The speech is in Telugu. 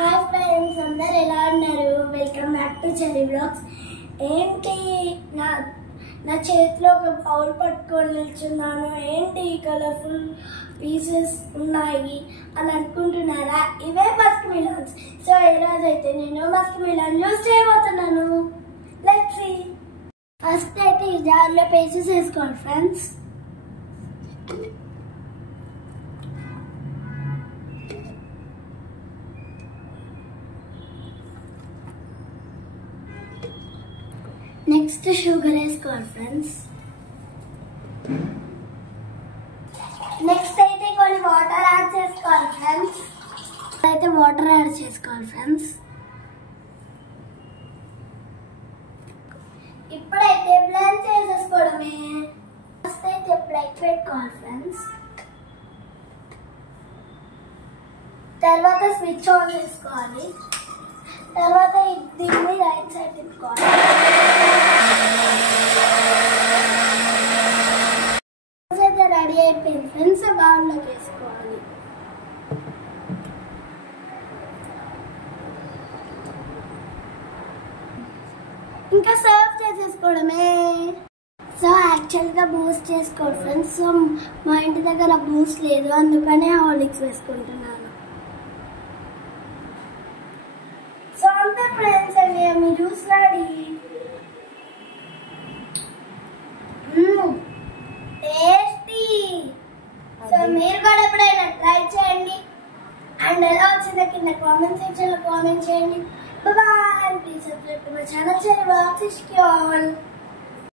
హాయ్ ఫ్రెండ్స్, అందరు ఎలా ఉన్నారు? Welcome back to cherry vlogs. ఏంటి నా చేతిలో ఒక బౌల్ పట్టుకొని నిల్చున్నాను, ఏంటి కలర్ఫుల్ పీసెస్ ఉన్నాయి అని అనుకుంటున్నారా? ఇవే మస్క్ మిలన్స్. సో ఈరోజు అయితే నేను మస్క్ మిలన్ యూస్ చేయబోతున్నాను. Let's see. ఫస్ట్ అయితే ఈ జార్లో పీసెస్ వేసుకోండి ఫ్రెండ్స్. నెక్స్ట్ షుగర్ వేసుకోవాలి ఫ్రెండ్స్. నెక్స్ట్ అయితే కొన్ని వాటర్ యాడ్ చేసుకోవాలి ఫ్రెండ్స్. అయితే వాటర్ యాడ్ చేసుకోవాలి ఫ్రెండ్స్. ఇప్పుడైతే బ్లెండ్ చేసేసుకోవడమే. ఫస్ట్ అయితే ప్లేట్ పెట్టుకోవాలి ఫ్రెండ్స్. తర్వాత స్విచ్ ఆన్ చేసుకోవాలి. తర్వాత దీన్ని రైట్ సైడ్ తిప్పుకోవాలి. రెడీ అయిపోయింది ఫ్రెండ్స్. బౌల్లోకి వేసుకోవాలి. ఇంకా సర్వ్ చేసేసుకోవడమే. సో యాక్చువల్గా బూస్ట్ చేసుకోండి ఫ్రెండ్స్. సో మా ఇంటి దగ్గర బూస్ట్ లేదు, అందుకనే హార్లిక్స్ వేసుకుంటున్నాను. సో అంతే ఫ్రెండ్స్, అండి మీ జ్యూస్ రెడీ. టేస్టీ. సో మీరు కూడా ఎప్పుడైనా ట్రై చేయండి. అండ్ ఎలా వచ్చిందో కింద కామెంట్ సెక్షన్లో కామెంట్ చేయండి. Bye. Please subscribe to my channel cherry vlogs.